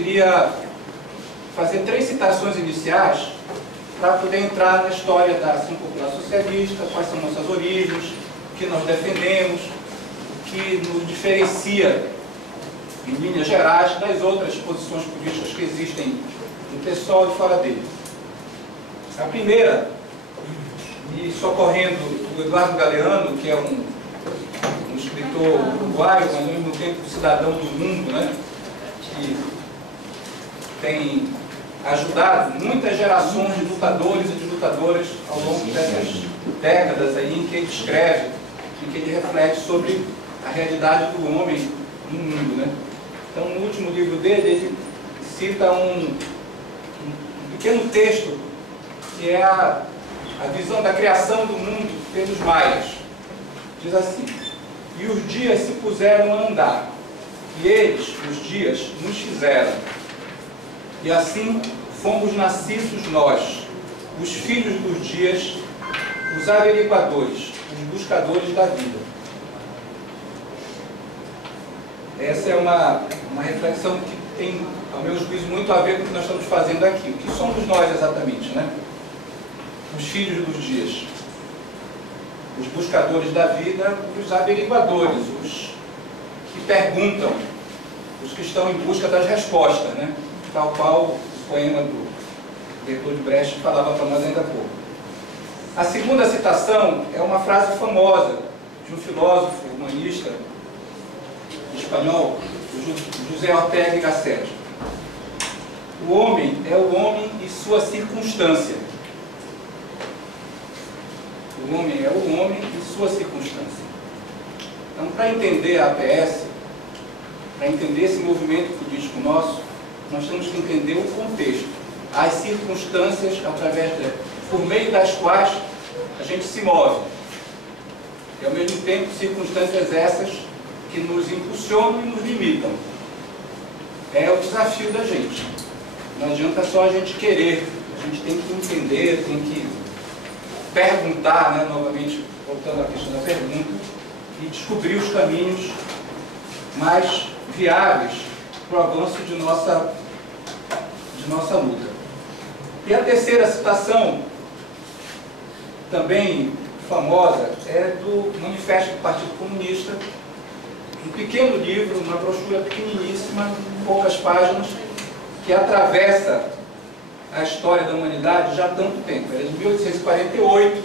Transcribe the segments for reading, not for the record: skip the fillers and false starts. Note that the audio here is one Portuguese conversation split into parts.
queria fazer 3 citações iniciais para poder entrar na história da Ação Popular Socialista, quais são nossas origens, o que nós defendemos, o que nos diferencia, em linhas gerais, das outras posições políticas que existem no PSOL e fora dele. A primeira, e socorrendo o Eduardo Galeano, que é um escritor uruguaio, mas ao mesmo tempo cidadão do mundo, né, que tem ajudado muitas gerações de lutadores e de lutadoras ao longo dessas décadas aí, em que ele escreve, em que ele reflete sobre a realidade do homem no mundo, né? Então, no último livro dele, ele cita um pequeno texto que é a visão da criação do mundo pelos maias. Diz assim: e os dias se puseram a andar, e eles, os dias, nos fizeram. E assim fomos nascidos nós, os filhos dos dias, os averiguadores, os buscadores da vida. Essa é uma reflexão que tem, ao meu juízo, muito a ver com o que nós estamos fazendo aqui. O que somos nós exatamente, né? Os filhos dos dias, os buscadores da vida, os averiguadores, os que perguntam, os que estão em busca das respostas, né? Tal qual o poema do Bertolt Brecht falava para nós ainda há pouco. A segunda citação é uma frase famosa de um filósofo humanista espanhol, José Ortega y Gasset. O homem é o homem e sua circunstância. O homem é o homem e sua circunstância. Então, para entender a APS, para entender esse movimento político nosso, nós temos que entender o contexto, as circunstâncias por meio das quais a gente se move. E, ao mesmo tempo, circunstâncias essas que nos impulsionam e nos limitam. É o desafio da gente. Não adianta só a gente querer, a gente tem que entender, tem que perguntar, né, novamente, voltando à questão da pergunta, e descobrir os caminhos mais viáveis para o avanço de nossa luta. E a terceira citação, também famosa, é do Manifesto do Partido Comunista, um pequeno livro, uma brochura pequeniníssima, poucas páginas, que atravessa a história da humanidade já há tanto tempo. É de 1848,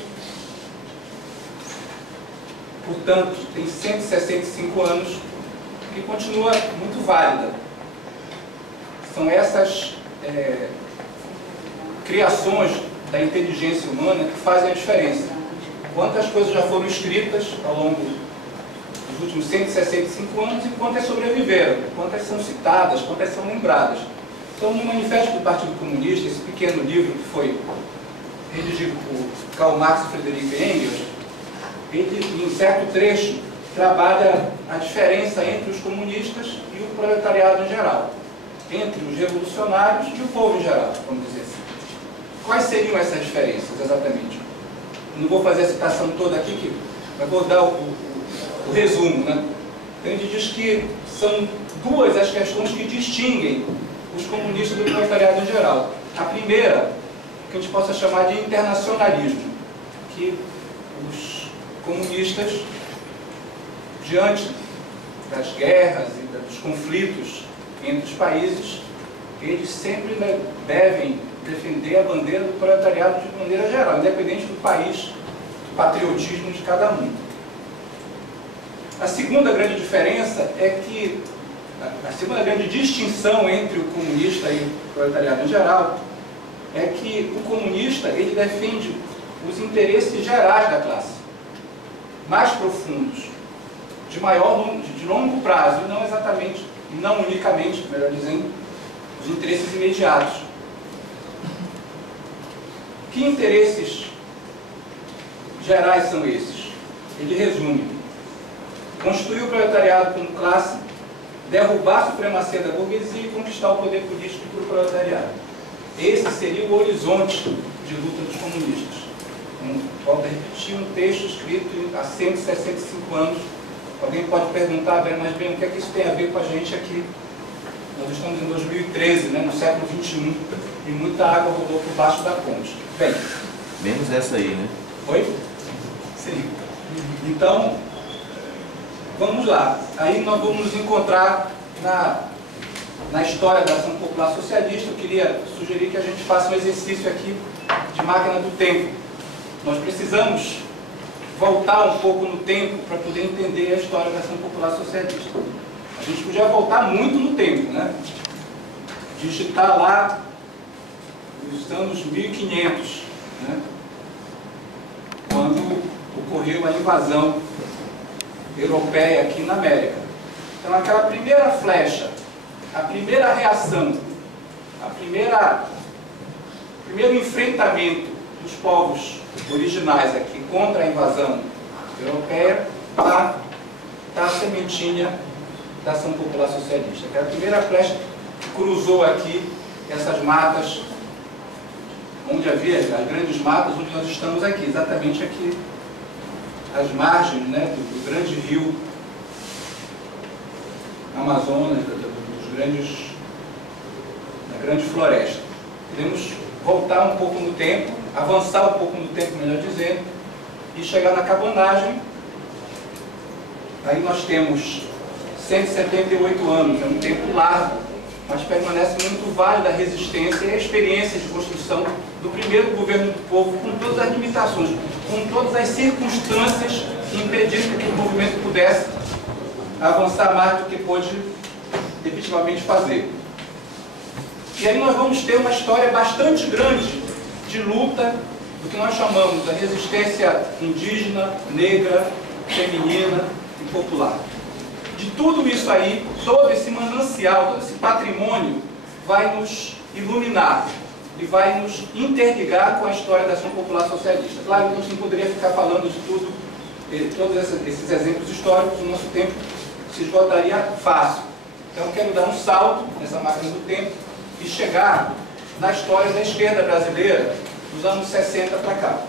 portanto, tem 165 anos, que continua muito válida. São essas criações da inteligência humana que fazem a diferença. Quantas coisas já foram escritas ao longo dos últimos 165 anos e quantas sobreviveram, quantas são citadas, quantas são lembradas. Então, no Manifesto do Partido Comunista, esse pequeno livro que foi redigido por Karl Marx e Friedrich Engels, ele, em certo trecho, trabalha a diferença entre os comunistas e o proletariado em geral, entre os revolucionários e o povo em geral, vamos dizer assim. Quais seriam essas diferenças, exatamente? Não vou fazer a citação toda aqui, mas vou dar o resumo, né? Ele diz que são duas as questões que distinguem os comunistas do proletariado em geral. A primeira, que a gente possa chamar de internacionalismo, que os comunistas, diante das guerras e dos conflitos entre os países, eles sempre devem defender a bandeira do proletariado de maneira geral, independente do país, do patriotismo de cada um. A segunda grande diferença é que a segunda grande distinção entre o comunista e o proletariado em geral é que o comunista, ele defende os interesses gerais da classe, mais profundos, de longo prazo, e não unicamente, melhor dizendo, os interesses imediatos. Que interesses gerais são esses? Ele resume: constituir o proletariado como classe, derrubar a supremacia da burguesia e conquistar o poder político para o proletariado. Esse seria o horizonte de luta dos comunistas. Volto a repetir, um texto escrito há 165 anos. Alguém pode perguntar, mas bem, o que é que isso tem a ver com a gente aqui Nós estamos em 2013, né, no século XXI, e muita água rolou por baixo da ponte. Bem, menos essa aí, né? Oi? Sim. Então, vamos lá. Aí nós vamos nos encontrar na história da Ação Popular Socialista. Eu queria sugerir que a gente faça um exercício aqui de máquina do tempo. Nós precisamos voltar um pouco no tempo para poder entender a história da Ação Popular Socialista. A gente podia voltar muito no tempo, né? Digitar lá nos anos 1500, né? Quando ocorreu a invasão europeia aqui na América. Então, aquela primeira flecha, a primeira reação, o primeiro enfrentamento dos povos originais aqui contra a invasão europeia está a sementinha da Ação Popular Socialista. Aquela primeira flecha que cruzou aqui essas matas, onde havia as grandes matas, onde nós estamos aqui, exatamente aqui, às margens, né, do grande rio Amazonas, da grande floresta. Queremos voltar um pouco no tempo, avançar um pouco no tempo, melhor dizendo, e chegar na cabanagem. Aí nós temos 178 anos, é um tempo largo, mas permanece muito válido a resistência e a experiência de construção do primeiro governo do povo, com todas as limitações, com todas as circunstâncias que impediram que o movimento pudesse avançar mais do que pôde efetivamente fazer. E aí nós vamos ter uma história bastante grande de luta do que nós chamamos da resistência indígena, negra, feminina e popular. De tudo isso aí, todo esse manancial, todo esse patrimônio vai nos iluminar e vai nos interligar com a história da Ação Popular Socialista. Claro que a gente não poderia ficar falando de tudo, todos esses exemplos históricos, o nosso tempo se esgotaria fácil. Então eu quero dar um salto nessa máquina do tempo e chegar na história da esquerda brasileira dos anos 60 para cá.